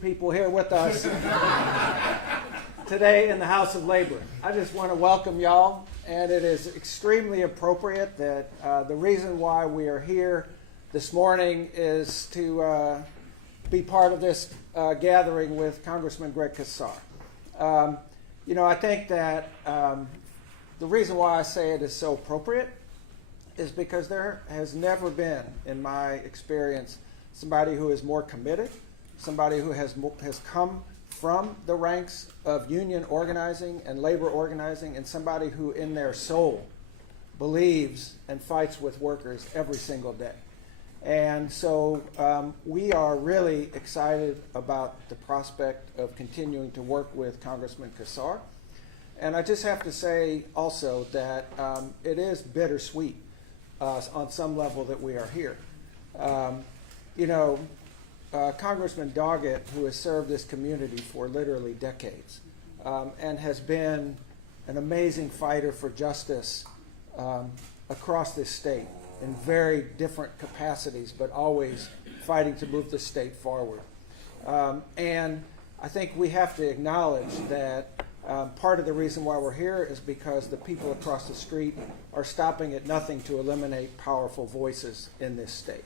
people here with us today in the House of Labor. I just want to welcome y'all, and it is extremely appropriate that the reason why we are here this morning is to be part of this gathering with Congressman Greg Casar. I think that the reason why I say it is so appropriate is because there has never been, in my experience, somebody who is more committed, somebody who has come from the ranks of union organizing and labor organizing, and somebody who in their soul believes and fights with workers every single day. And so we are really excited about the prospect of continuing to work with Congressman Casar. And I just have to say also that it is bittersweet on some level that we are here. Congressman Doggett, who has served this community for literally decades and has been an amazing fighter for justice across this state in very different capacities, but always fighting to move the state forward. And I think we have to acknowledge that part of the reason why we're here is because the people across the street are stopping at nothing to eliminate powerful voices in this state.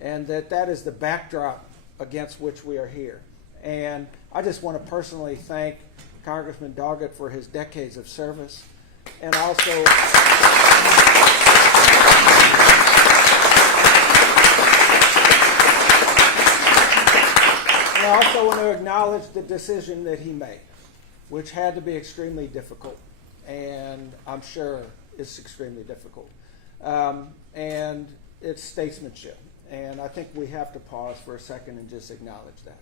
And that is the backdrop against which we are here. And I just want to personally thank Congressman Doggett for his decades of service. And also, I also want to acknowledge the decision that he made, which had to be extremely difficult, and I'm sure it's extremely difficult. And it's statesmanship. And I think we have to pause for a second and just acknowledge that.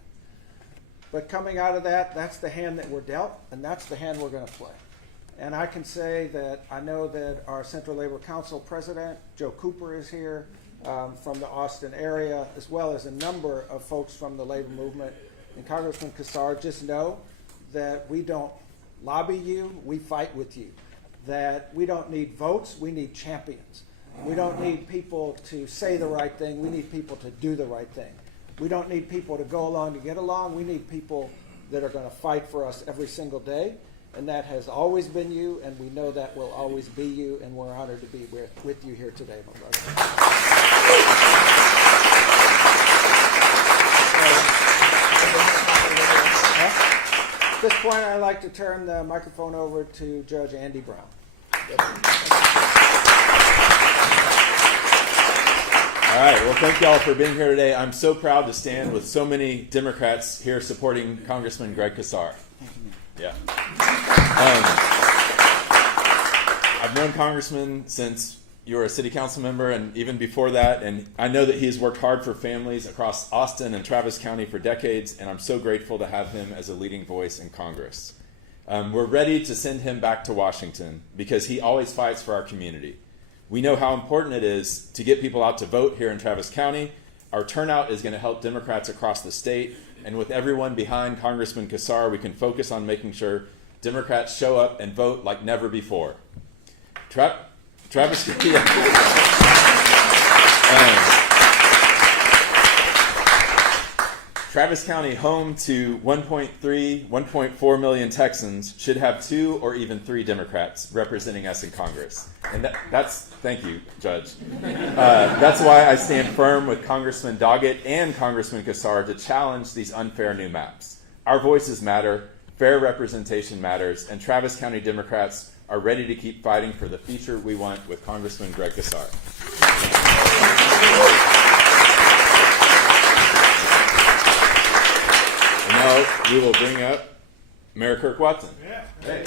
But coming out of that, that's the hand that we're dealt, and that's the hand we're going to play. And I can say that I know that our Central Labor Council president, Joe Cooper, is here from the Austin area, as well as a number of folks from the labor movement. And Congressman Casar, just know that we don't lobby you, we fight with you. That we don't need votes, we need champions. We don't need people to say the right thing. We need people to do the right thing. We don't need people to go along to get along. We need people that are going to fight for us every single day. And that has always been you, and we know that will always be you, and we're honored to be with you here today, my brother. At this point, I'd like to turn the microphone over to Judge Andy Brown. All right, well, thank you all for being here today. I'm so proud to stand with so many Democrats here supporting Congressman Greg Casar. Yeah. I've known Congressman since you were a city council member and even before that, and I know that he has worked hard for families across Austin and Travis County for decades, and I'm so grateful to have him as a leading voice in Congress. We're ready to send him back to Washington because he always fights for our community. We know how important it is to get people out to vote here in Travis County. Our turnout is going to help Democrats across the state. And with everyone behind Congressman Casar, we can focus on making sure Democrats show up and vote like never before. Travis County, home to 1.4 million Texans, should have 2 or even 3 Democrats representing us in Congress. And thank you, Judge. That's why I stand firm with Congressman Doggett and Congressman Casar to challenge these unfair new maps. Our voices matter, fair representation matters, and Travis County Democrats are ready to keep fighting for the future we want with Congressman Greg Casar. Now we will bring up Mayor Kirk Watson. Yeah. Hey.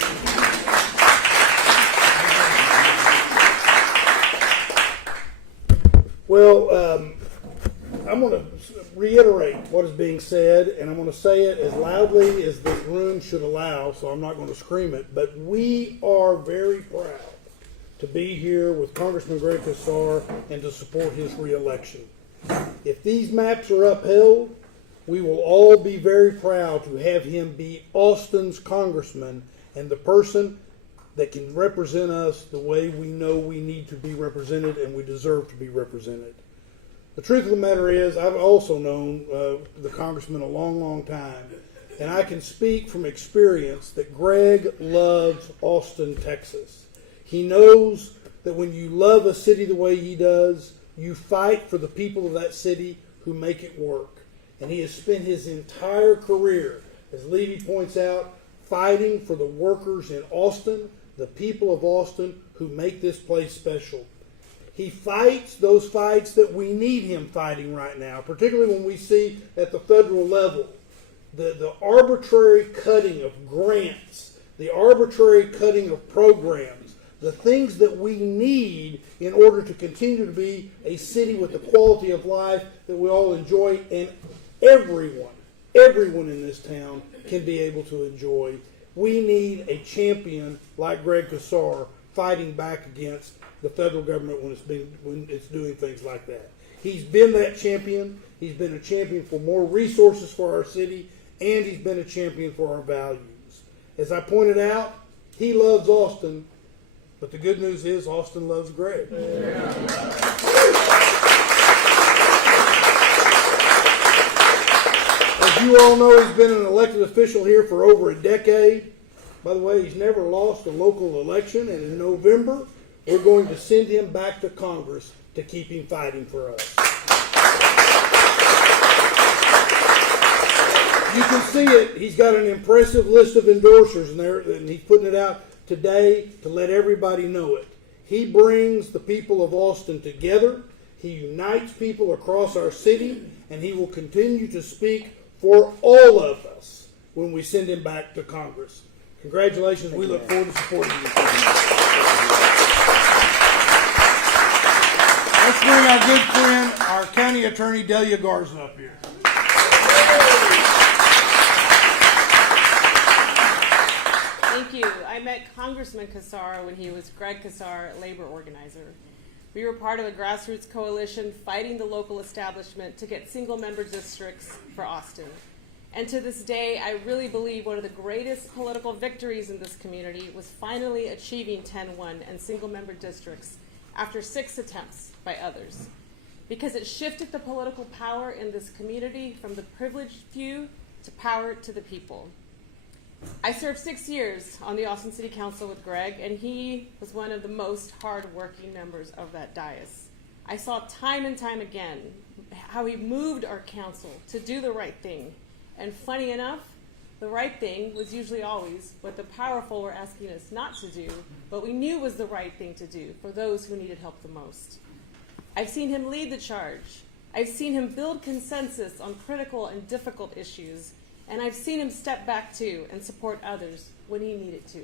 Well, I'm going to reiterate what is being said, and I'm going to say it as loudly as this room should allow, so I'm not going to scream it, but we are very proud to be here with Congressman Greg Casar and to support his reelection. If these maps are upheld, we will all be very proud to have him be Austin's congressman and the person that can represent us the way we know we need to be represented and we deserve to be represented. The truth of the matter is, I've also known the congressman a long, long time, and I can speak from experience that Greg loves Austin, Texas. He knows that when you love a city the way he does, you fight for the people of that city who make it work. And he has spent his entire career, as Levy points out, fighting for the workers in Austin, the people of Austin who make this place special. He fights those fights that we need him fighting right now, particularly when we see at the federal level the arbitrary cutting of grants, the arbitrary cutting of programs, the things that we need in order to continue to be a city with the quality of life that we all enjoy, and everyone in this town can be able to enjoy. We need a champion like Greg Casar fighting back against the federal government when it's doing things like that. He's been that champion. He's been a champion for more resources for our city, and he's been a champion for our values. As I pointed out, he loves Austin, but the good news is Austin loves Greg. Yeah. As you all know, he's been an elected official here for over a decade. By the way, he's never lost a local election, and in November, we're going to send him back to Congress to keep him fighting for us. You can see it. He's got an impressive list of endorsers in there, and he's putting it out today to let everybody know it. He brings the people of Austin together. He unites people across our city, and he will continue to speak for all of us when we send him back to Congress. Congratulations. We look forward to supporting you. Let's bring our good friend, our county attorney, Delia Garza, up here. Thank you. I met Congressman Casar when he was Greg Casar, labor organizer. We were part of a grassroots coalition fighting the local establishment to get single-member districts for Austin. And to this day, I really believe one of the greatest political victories in this community was finally achieving 10-1 and single-member districts after 6 attempts by others, because it shifted the political power in this community from the privileged few to power to the people. I served 6 years on the Austin City Council with Greg, and he was one of the most hard-working members of that dais. I saw time and time again how he moved our council to do the right thing. And funny enough, the right thing was usually always what the powerful were asking us not to do, but we knew was the right thing to do for those who needed help the most. I've seen him lead the charge. I've seen him build consensus on critical and difficult issues, and I've seen him step back too and support others when he needed to.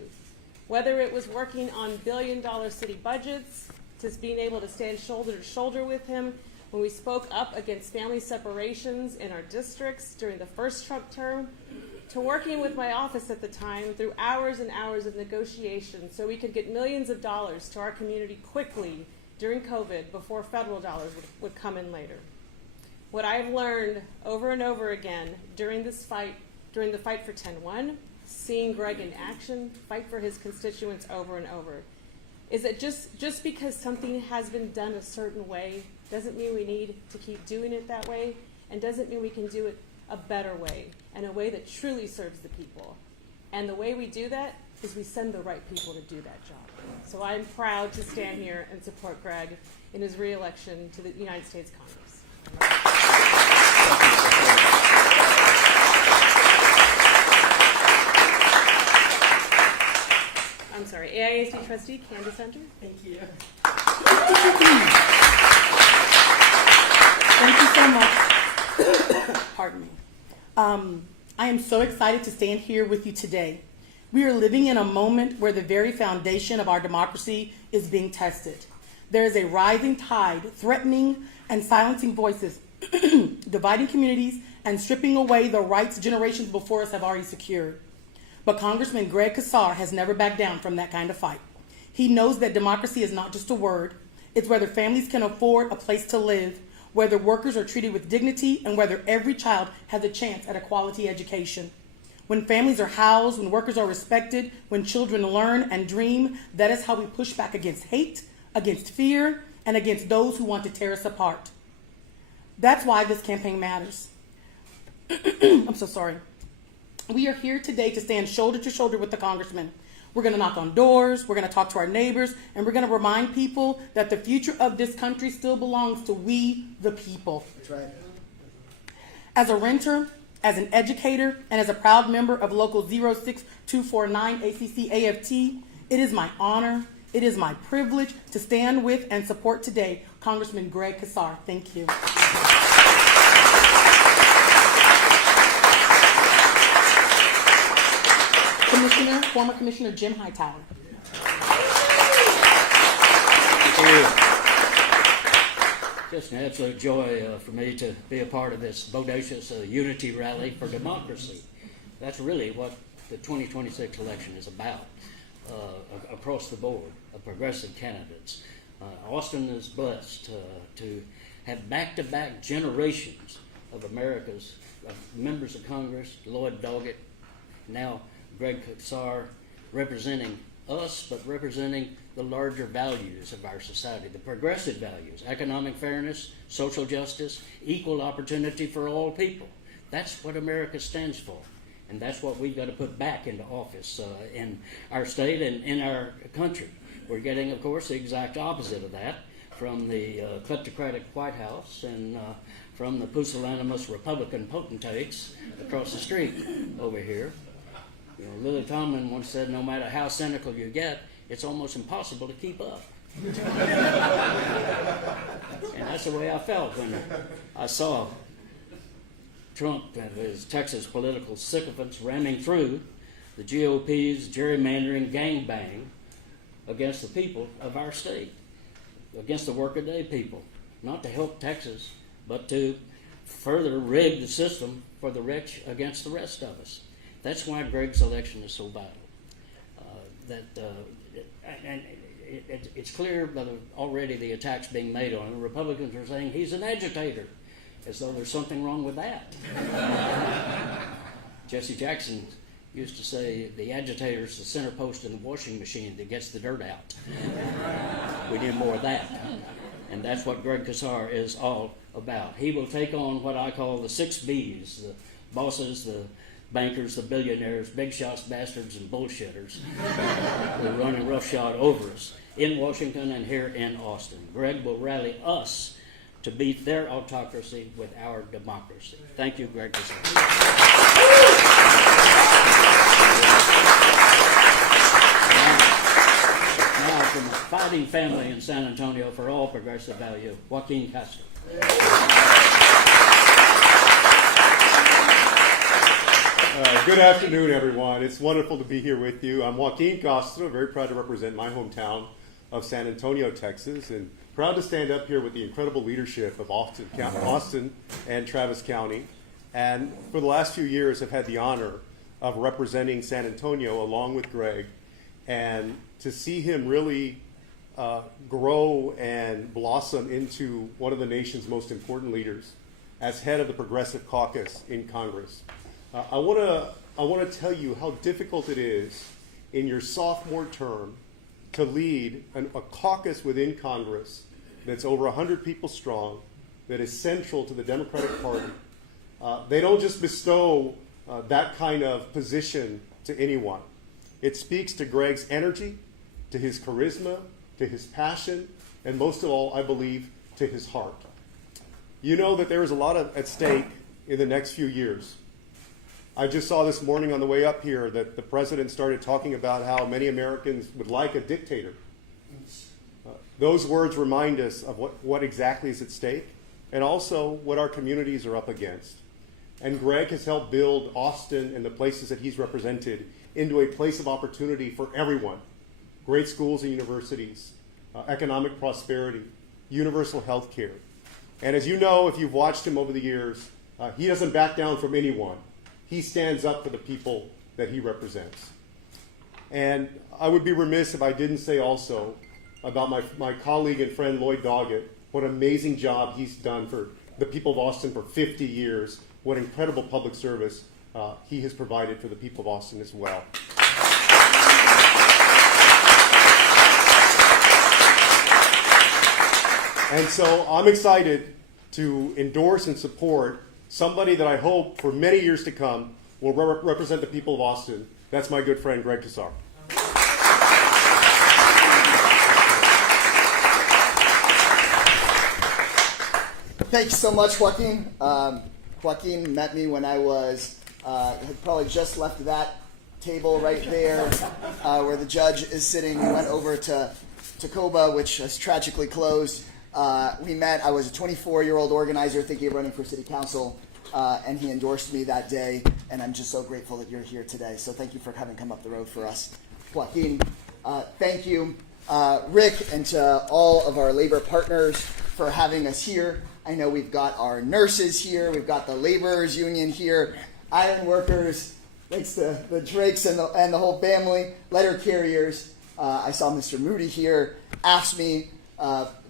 Whether it was working on billion-dollar city budgets, to being able to stand shoulder to shoulder with him when we spoke up against family separations in our districts during the first Trump term, to working with my office at the time through hours and hours of negotiation so we could get millions of dollars to our community quickly during COVID before federal dollars would come in later. What I've learned over and over again during this fight, during the fight for 10-1, seeing Greg in action, fight for his constituents over and over, is that just because something has been done a certain way doesn't mean we need to keep doing it that way, and doesn't mean we can do it a better way, and a way that truly serves the people. And the way we do that is we send the right people to do that job. So I'm proud to stand here and support Greg in his re-election to the United States Congress. I'm sorry, AIAC trustee Candace Hunter. Thank you. Thank you so much. Pardon me. I am so excited to stand here with you today. We are living in a moment where the very foundation of our democracy is being tested. There is a rising tide threatening and silencing voices, dividing communities, and stripping away the rights generations before us have already secured. But Congressman Greg Casar has never backed down from that kind of fight. He knows that democracy is not just a word. It's whether families can afford a place to live, whether workers are treated with dignity, and whether every child has a chance at a quality education. When families are housed, when workers are respected, when children learn and dream, that is how we push back against hate, against fear, and against those who want to tear us apart. That's why this campaign matters. I'm so sorry. We are here today to stand shoulder to shoulder with the congressman. We're going to knock on doors, we're going to talk to our neighbors, and we're going to remind people that the future of this country still belongs to we, the people. That's right. As a renter, as an educator, and as a proud member of Local 06249 ACC AFT, it is my honor, it is my privilege to stand with and support today Congressman Greg Casar. Thank you. Former Commissioner Jim Hightower. Just an absolute joy for me to be a part of this bodacious unity rally for democracy. That's really what the 2026 election is about, across the board, of progressive candidates. Austin is blessed to have back-to-back generations of America's members of Congress, Lloyd Doggett, now Greg Casar, representing us, but representing the larger values of our society, the progressive values, economic fairness, social justice, equal opportunity for all people. That's what America stands for, and that's what we've got to put back into office in our state and in our country. We're getting, of course, the exact opposite of that from the kleptocratic White House and from the pusillanimous Republican potentates across the street over here. You know, Lily Tomlin once said, no matter how cynical you get, it's almost impossible to keep up. And that's the way I felt when I saw Trump and his Texas political sycophants ramming through the GOP's gerrymandering gangbang against the people of our state, against the workaday people, not to help Texas, but to further rig the system for the rich against the rest of us. That's why Greg's election is so vital. It's clear by already the attacks being made on him. Republicans are saying he's an agitator, as though there's something wrong with that. Jesse Jackson used to say the agitator's the center post in the washing machine that gets the dirt out. We need more of that. And that's what Greg Casar is all about. He will take on what I call the 6 Bs, the bosses, the bankers, the billionaires, big shots, bastards, and bullshitters who are running roughshod over us in Washington and here in Austin. Greg will rally us to beat their autocracy with our democracy. Thank you, Greg Casar. Now, from a fighting family in San Antonio for all progressive value, Joaquin Castro. Good afternoon, everyone. It's wonderful to be here with you. I'm Joaquin Castro, very proud to represent my hometown of San Antonio, Texas, and proud to stand up here with the incredible leadership of Austin and Travis County. And for the last few years, I've had the honor of representing San Antonio along with Greg, and to see him really grow and blossom into one of the nation's most important leaders as head of the Progressive Caucus in Congress. I want to tell you how difficult it is in your sophomore term to lead a caucus within Congress that's over 100 people strong, that is central to the Democratic Party. They don't just bestow that kind of position to anyone. It speaks to Greg's energy, to his charisma, to his passion, and most of all, I believe, to his heart. You know that there is a lot at stake in the next few years. I just saw this morning on the way up here that the president started talking about how many Americans would like a dictator. Those words remind us of what exactly is at stake and also what our communities are up against. And Greg has helped build Austin and the places that he's represented into a place of opportunity for everyone. Great schools and universities, economic prosperity, universal health care. And as you know, if you've watched him over the years, he doesn't back down from anyone. He stands up for the people that he represents. And I would be remiss if I didn't say also about my colleague and friend Lloyd Doggett, what an amazing job he's done for the people of Austin for 50 years. What incredible public service he has provided for the people of Austin as well. And so I'm excited to endorse and support somebody that I hope for many years to come will represent the people of Austin. That's my good friend, Greg Casar. Thank you so much, Joaquin. Joaquin met me when I was, had probably just left that table right there where the judge is sitting. We went over to Tacoba, which has tragically closed. We met. I was a 24-year-old organizer thinking of running for city council, and he endorsed me that day, and I'm just so grateful that you're here today. So thank you for having come up the road for us. Joaquin, thank you. Rick, and to all of our labor partners for having us here. I know we've got our nurses here, we've got the laborers union here, iron workers, thanks to the Drakes and the whole family, letter carriers. I saw Mr. Moody here, AFSCME,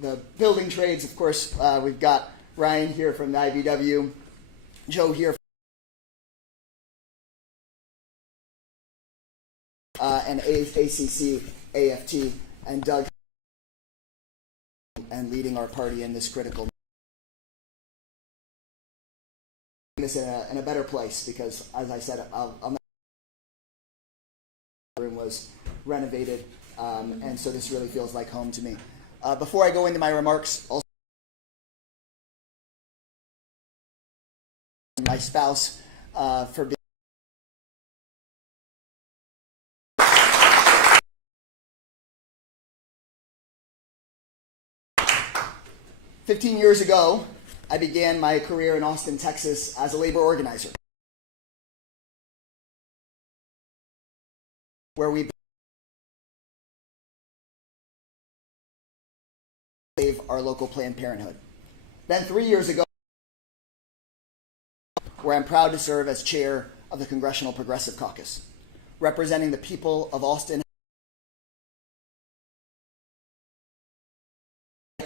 the building trades, of course. We've got Ryan here from the IVW, Joe here, and ACC, AFT, and Doug, and leading our party in this critical this in a better place, because, as I said, the room was renovated, and so this really feels like home to me. Before I go into my remarks, also my spouse for being 15 years ago, I began my career in Austin, Texas as a labor organizer, where we save our local Planned Parenthood. Then 3 years ago, where I'm proud to serve as chair of the Congressional Progressive Caucus, representing the people of Austin.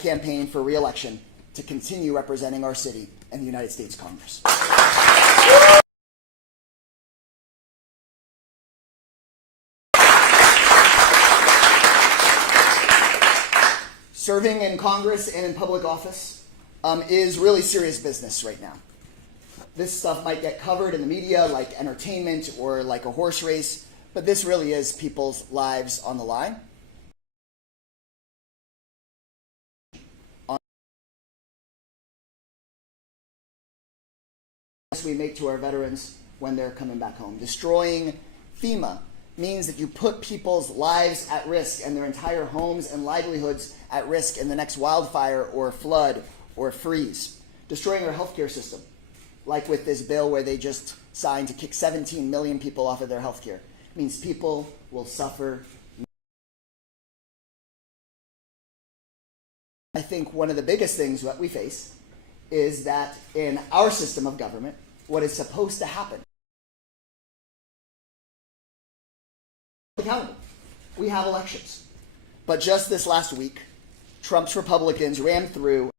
Campaign for re-election to continue representing our city in the United States Congress. Serving in Congress and in public office is really serious business right now. This stuff might get covered in the media like entertainment or like a horse race, but this really is people's lives on the line. We make to our veterans when they're coming back home. Destroying FEMA means that you put people's lives at risk and their entire homes and livelihoods at risk in the next wildfire or flood or freeze. Destroying our healthcare system, like with this bill where they just signed to kick 17 million people off of their healthcare, means people will suffer. I think one of the biggest things that we face is that in our system of government, what is supposed to happen? Accountable. We have elections. But just this last week, Trump's Republicans rammed through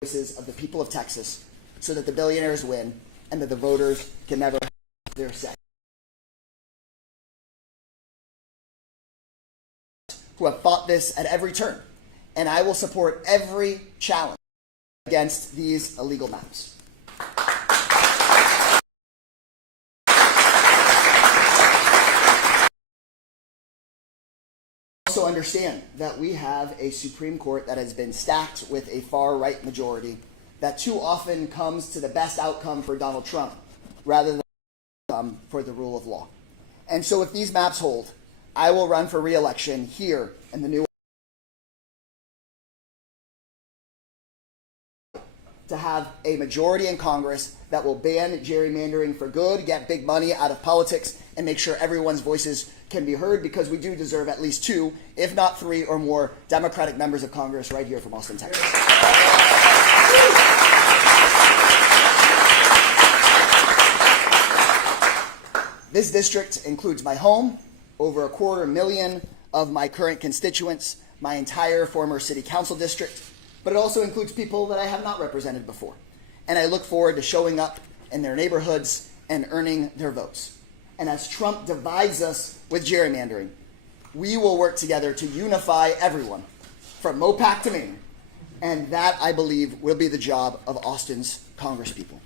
voices of the people of Texas so that the billionaires win and that the voters can never have their say. Who have fought this at every turn, and I will support every challenge against these illegal maps. Also understand that we have a Supreme Court that has been stacked with a far-right majority that too often comes to the best outcome for Donald Trump rather than for the rule of law. And so if these maps hold, I will run for re-election here in the new to have a majority in Congress that will ban gerrymandering for good, get big money out of politics, and make sure everyone's voices can be heard, because we do deserve at least 2, if not 3 or more Democratic members of Congress right here from Austin, Texas. This district includes my home, over 250,000 of my current constituents, my entire former city council district, but it also includes people that I have not represented before. And I look forward to showing up in their neighborhoods and earning their votes. And as Trump divides us with gerrymandering, we will work together to unify everyone from Mopac to Maine. And that, I believe, will be the job of Austin's congresspeople.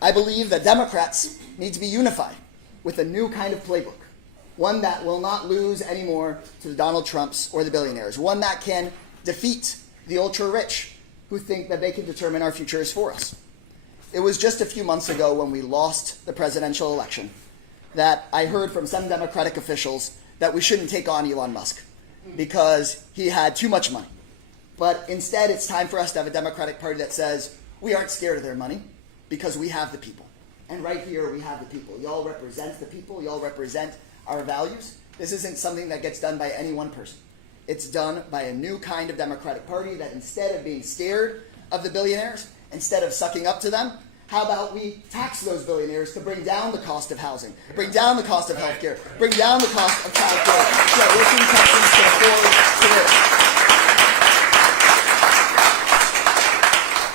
I believe that Democrats need to be unified with a new kind of playbook, one that will not lose anymore to the Donald Trumps or the billionaires, one that can defeat the ultra-rich who think that they can determine our futures for us. It was just a few months ago when we lost the presidential election that I heard from some Democratic officials that we shouldn't take on Elon Musk because he had too much money. But instead, it's time for us to have a Democratic Party that says, we aren't scared of their money because we have the people. And right here, we have the people. Y'all represent the people. Y'all represent our values. This isn't something that gets done by any one person. It's done by a new kind of Democratic Party that instead of being scared of the billionaires, instead of sucking up to them, how about we tax those billionaires to bring down the cost of housing, bring down the cost of healthcare, bring down the cost of childcare, so that working Texans can afford to live.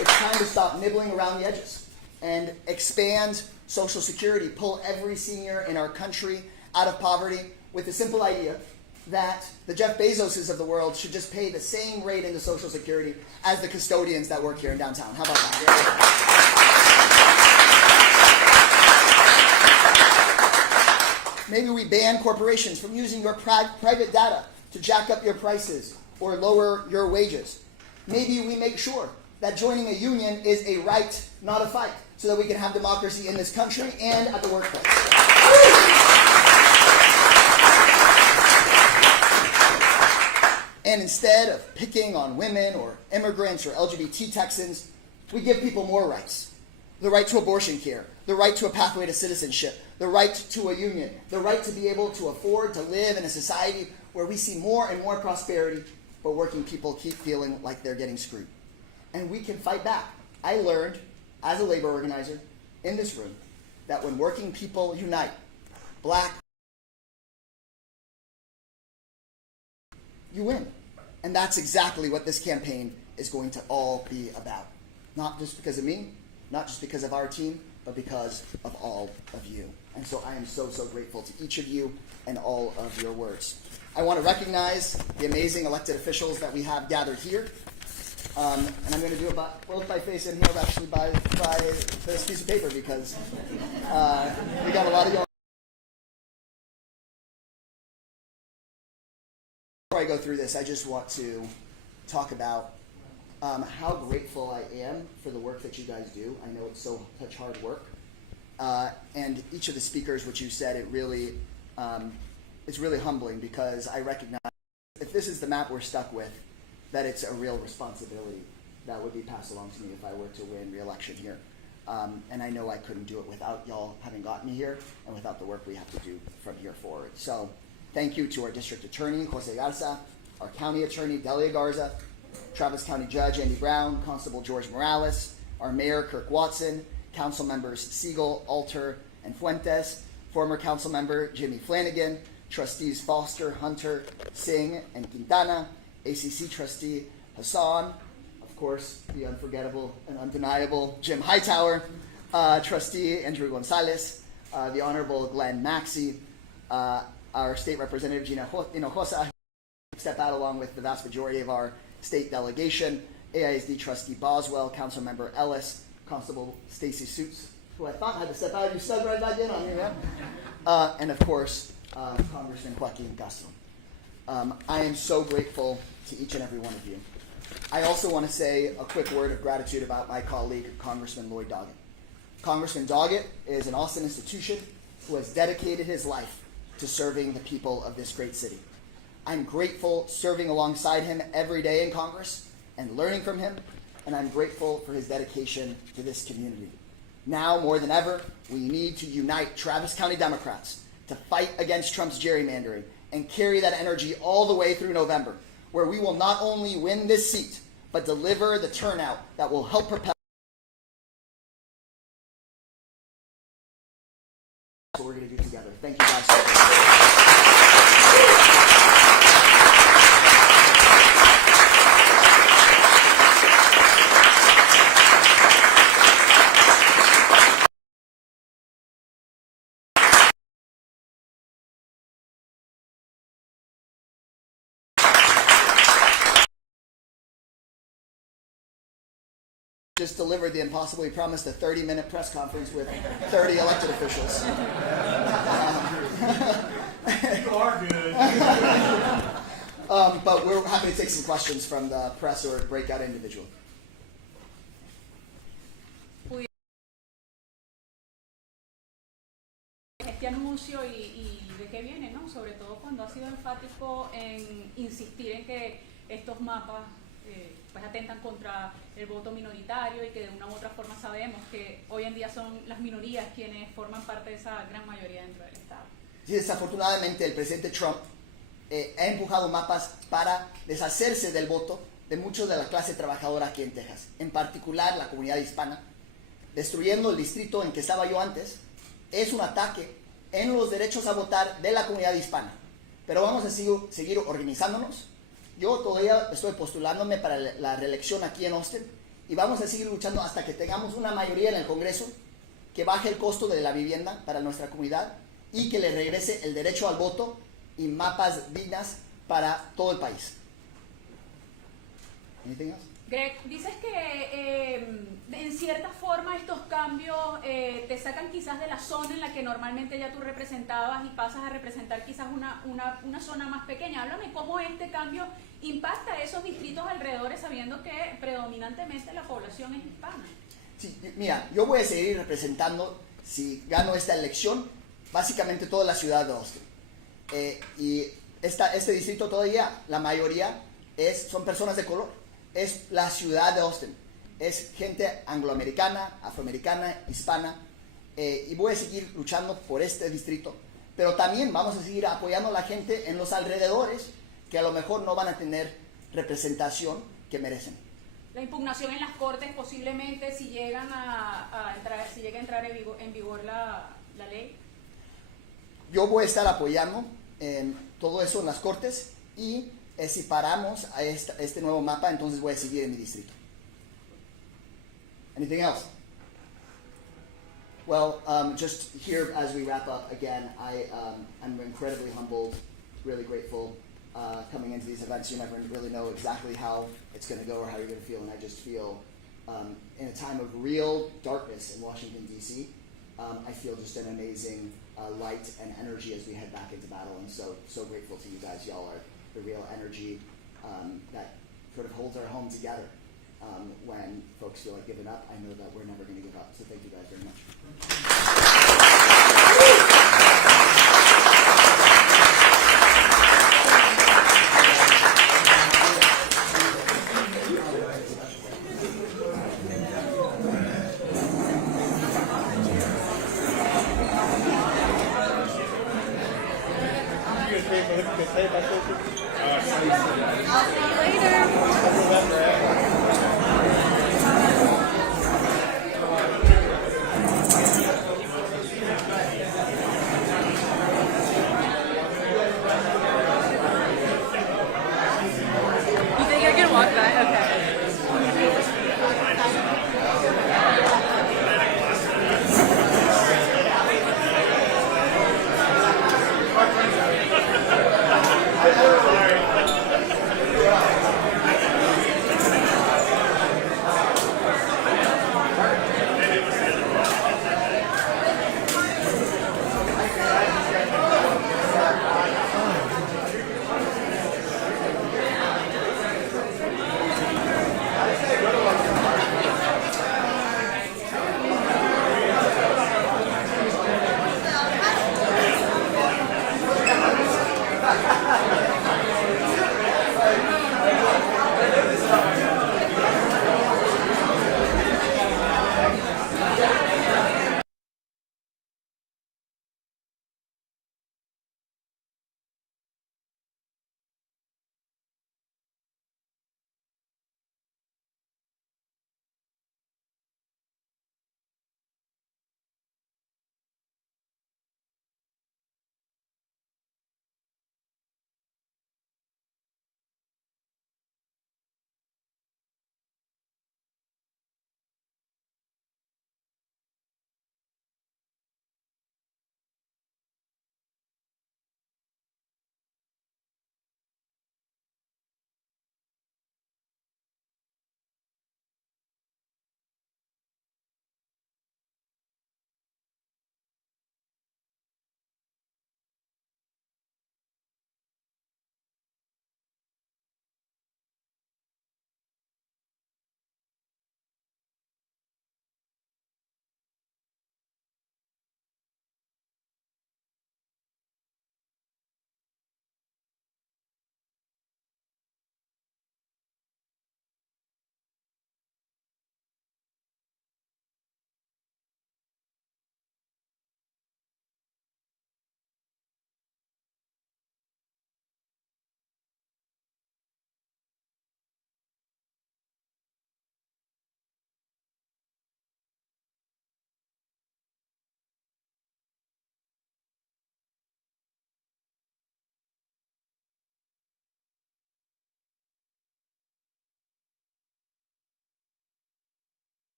It's time to stop nibbling around the edges and expand Social Security, pull every senior in our country out of poverty with the simple idea that the Jeff Bezoses of the world should just pay the same rate into Social Security as the custodians that work here in downtown. How about that? Maybe we ban corporations from using your private data to jack up your prices or lower your wages. Maybe we make sure that joining a union is a right, not a fight, so that we can have democracy in this country and at the workplace. And instead of picking on women or immigrants or LGBT Texans, we give people more rights. The right to abortion care, the right to a pathway to citizenship, the right to a union, the right to be able to afford to live in a society where we see more and more prosperity, but working people keep feeling like they're getting screwed. And we can fight back. I learned as a labor organizer in this room that when working people unite, black, you win. And that's exactly what this campaign is going to all be about. Not just because of me, not just because of our team, but because of all of you. And so I am so, so grateful to each of you and all of your words. I want to recognize the amazing elected officials that we have gathered here. And I'm going to do it both by face and here, actually by this piece of paper, because we got a lot of young. Before I go through this, I just want to talk about how grateful I am for the work that you guys do. I know it's such hard work. And each of the speakers, what you said, it's really humbling, because I recognize if this is the map we're stuck with, that it's a real responsibility that would be passed along to me if I were to win re-election here. And I know I couldn't do it without y'all having gotten me here and without the work we have to do from here forward. So thank you to our district attorney, Jose Garza, our county attorney, Delia Garza, Travis County Judge Andy Brown, Constable George Morales, our mayor, Kirk Watson, council members Siegel, Alter, and Fuentes, former council member Jimmy Flanagan, trustees Foster, Hunter, Singh, and Quintana, ACC trustee Hassan, of course, the unforgettable and undeniable Jim Hightower, trustee Andrew Gonzalez, the Honorable Glenn Maxey, our state representative Gina Hinojosa, step out along with the vast majority of our state delegation, AISD trustee Boswell, council member Ellis, Constable Stacy Suits, who I thought had to step out. You stuck right back in on me, man. And of course, Congressman Joaquin Castro. I am so grateful to each and every one of you. I also want to say a quick word of gratitude about my colleague, Congressman Lloyd Doggett. Congressman Doggett is an Austin institution who has dedicated his life to serving the people of this great city. I'm grateful serving alongside him every day in Congress and learning from him, and I'm grateful for his dedication to this community. Now, more than ever, we need to unite Travis County Democrats to fight against Trump's gerrymandering and carry that energy all the way through November, where we will not only win this seat, but deliver the turnout that will help propel what we're going to do together. Thank you guys so much. just delivered the impossible. He promised a 30-minute press conference with 30 elected officials. You are good. But we're happy to take some questions from the press or breakout individual. Este anuncio y de qué viene, ¿no? Sobre todo cuando ha sido enfático en insistir en que estos mapas pues atentan contra el voto minoritario y que de una u otra forma sabemos que hoy en día son las minorías quienes forman parte de esa gran mayoría dentro del Estado. Sí, desafortunadamente el presidente Trump ha empujado mapas para deshacerse del voto de muchos de la clase trabajadora aquí en Texas, en particular la comunidad hispana, destruyendo el distrito en que estaba yo antes. Es un ataque en los derechos a votar de la comunidad hispana. Pero vamos a seguir organizándonos. Yo todavía estoy postulándome para la reelección aquí en Austin y vamos a seguir luchando hasta que tengamos una mayoría en el Congreso que baje el costo de la vivienda para nuestra comunidad y que le regrese el derecho al voto y mapas dignas para todo el país. Anything else? Greg, dices que en cierta forma estos cambios te sacan quizás de la zona en la que normalmente ya tú representabas y pasas a representar quizás una zona más pequeña. Háblame cómo este cambio impacta a esos distritos alrededores sabiendo que predominantemente la población es hispana. Sí, mira, yo voy a seguir representando, si gano esta elección, básicamente toda la ciudad de Austin. Y este distrito todavía, la mayoría son personas de color. Es la ciudad de Austin. Es gente angloamericana, afroamericana, hispana. Y voy a seguir luchando por este distrito. Pero también vamos a seguir apoyando a la gente en los alrededores que a lo mejor no van a tener representación que merecen. La impugnación en las cortes posiblemente si llega a entrar en vigor la ley. Yo voy a estar apoyando en todo eso en las cortes y si paramos a este nuevo mapa, entonces voy a seguir en mi distrito. Anything else? Well, just here as we wrap up again, I'm incredibly humbled, really grateful coming into these events. You never really know exactly how it's going to go or how you're going to feel, and I just feel in a time of real darkness in Washington, D.C., I feel just an amazing light and energy as we head back into battle, and so grateful to you guys. Y'all are the real energy that sort of holds our home together when folks feel like giving up. I know that we're never going to give up, so thank you guys very much. Later.